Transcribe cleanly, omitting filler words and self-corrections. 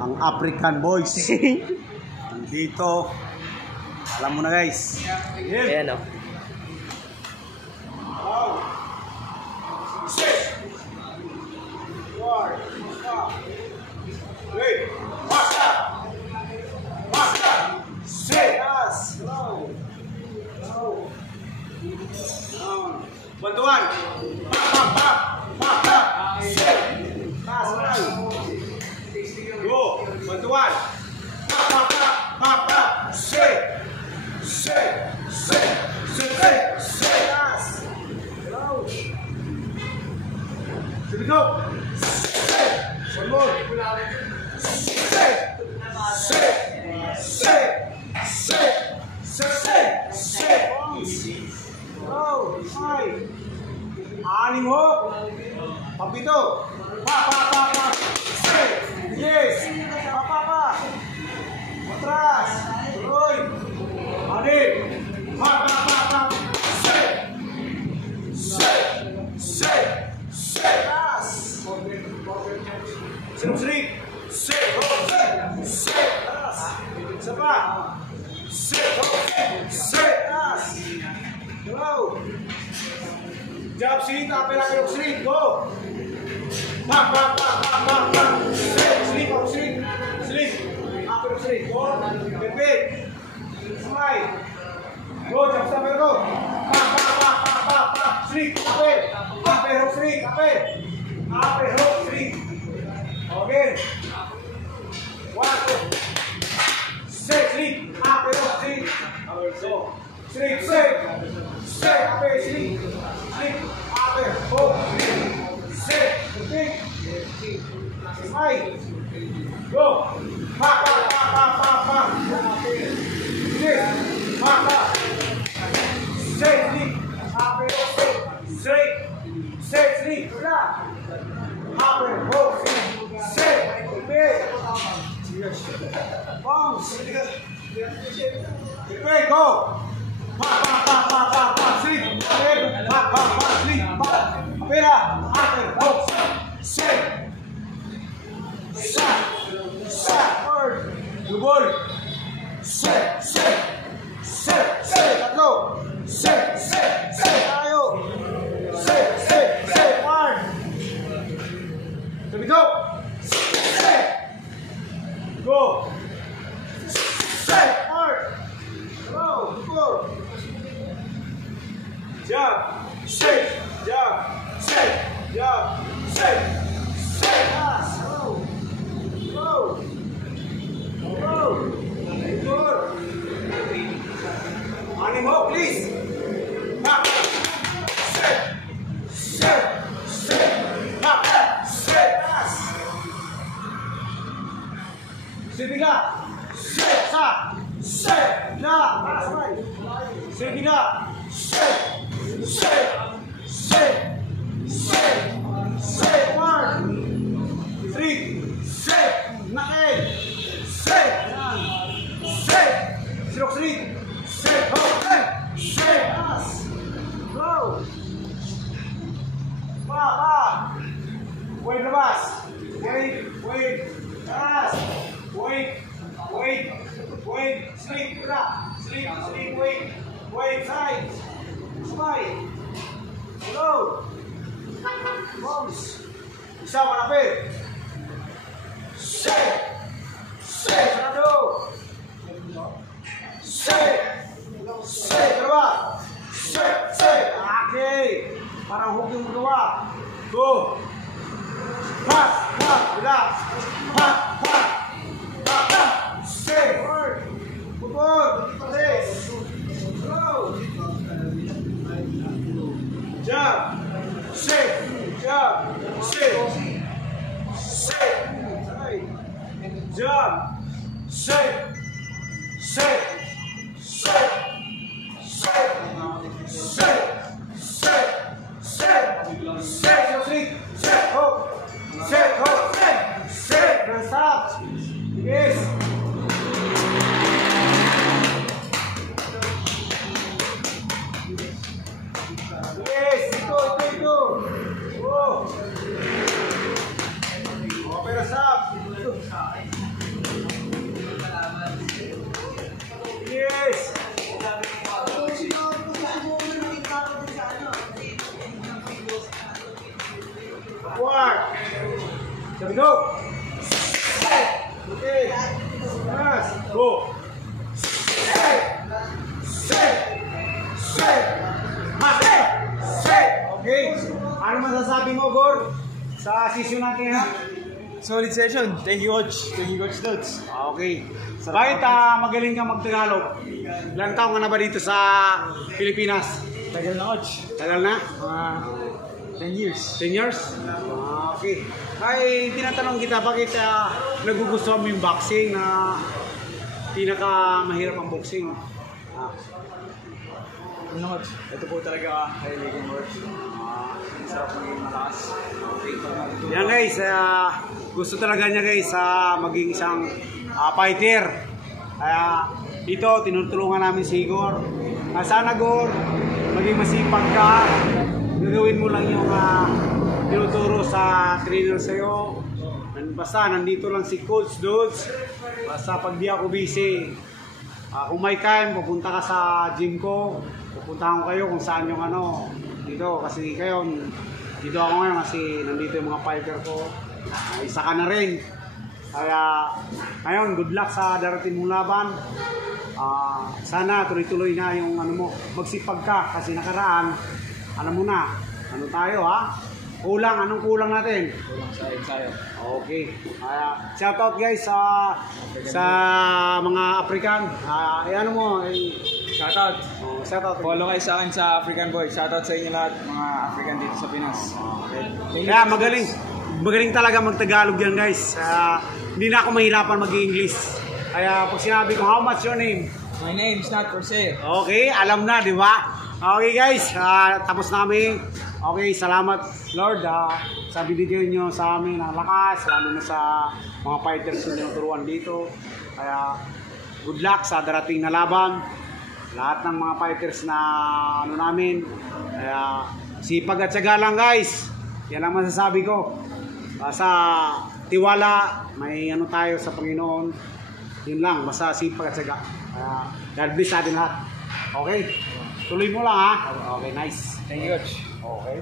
ang African Boys. Dito, alam mo na guys. Ayan o. Bantuan. Go. Bantuan. Here we go. One more. Anim ho. Papito. Yes. Atras. Tuloy. Anim. Sinusrik. Isa pa. Go. Jab sini, tapera pero sini. Go. Sini, sini. Pero sini. Go. Pepe. Smai. Go, jab sa pero. Sini, tape. Pero sini, tape. Pero sini. Okay. 1, 2. Sini, pero sini. Go. Sini, sini. Go. Please. Wait, side. Smile. Hello. Bombs. Isa malapit. Set. Sarado. Set. Dalawa. Set. Okay. Parang hook yung dalawa. Go. Pass. Relax. Pass. Set. Pukul. Jab, shake, jab, shake, jab, shake, yes. Pero sap. Okay. Yes. Go. Okay. Ano masasabi mo, Gord? Sa session natin, ha? Solid session. Thank you, Coach. Thank you, Coach Dots. Okay. Kahit magaling ka mag-Tagalog, ilang taon ka na ba dito sa Pilipinas? Tagal na, Coach. Tagal na? 10 years. 10 years? Okay. Ay, tinatanong kita, bakit nagugustuhan mo yung boxing na pinaka-mahirap ang boxing? Ano, Coach? Ito po talaga kailigin, Coach. Sarap maging malakas. Okay. Yan guys, gusto talaga niya guys maging isang fighter. Kaya ito, tinutulungan namin si Igor. Sana Igor, maging masipag ka. Gagawin mo lang yung tinuturo sa trainer sa'yo. Basta nandito lang si Coach Dods. Basta pag di ako busy, kung may time, pupunta ka sa gym ko. Pupuntahan ko kayo kung saan yung dito. Kasi kayo, dito ako ngayon kasi nandito yung mga fighter ko. Isa ka na rin. Kaya ngayon, good luck sa darating mong laban. Sana tuloy-tuloy na yung mo. Magsipag ka kasi nakaraan. Alam mo na, tayo ha? Kulang, anong kulang natin? Kulang sa ensayo. Okay. Shoutout guys sa mga African. Ano mo? Shoutout. Shoutout. Follow kayo sa akin sa African Boy. Shoutout sa inyo lahat, mga African dito sa Pinas. Kaya magaling talaga mag-Tagalog yan guys. Hindi na ako mahirapan mag-English. Kaya pag sinabi ko, how much your name? My name is not for sale. Okay, alam na, di ba? Okay guys, tapos na kami. Okay, salamat Lord sa binigyan nyo sa amin ng lakas, lalo na sa mga fighters na tinuturuan dito. Kaya good luck sa darating na laban. Lahat ng mga fighters na namin. Kaya sipag at syaga lang guys. Yan ang masasabi ko. Basta tiwala, may tayo sa Panginoon. Yun lang, basta sipag at syaga. Kaya God bless natin lahat. Okay? Tuloy mo lang ha. Okay, nice. Thank you, Coach. Okay.